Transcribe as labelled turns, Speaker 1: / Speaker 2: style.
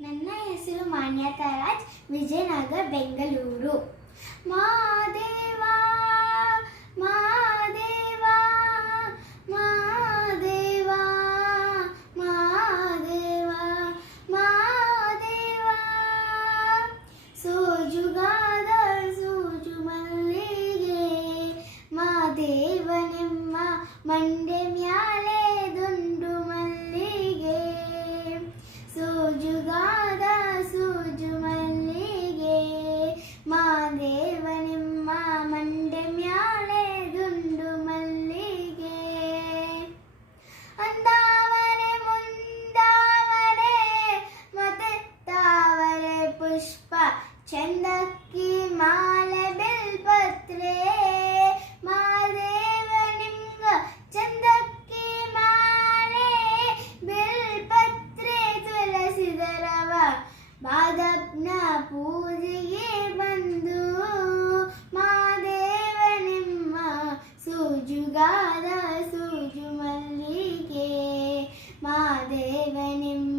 Speaker 1: ನನ್ನ ಹೆಸರು ಮಾನ್ಯತಾರಾಜ್ ವಿಜಯನಗರ ಬೆಂಗಳೂರು ಮಾದೇವ ಮಾದೇವ ಮಾದೇವ ಮಾದೇವ ಮಾದೇವ ಸೋಜುಗಾದ ಸೂಜು ಮಲ್ಲಿಗೆ ಮಾದೇವ ನಿಮ್ಮ ಮಂಡೆ ಮ್ಯಾಲೆ தான் Evening.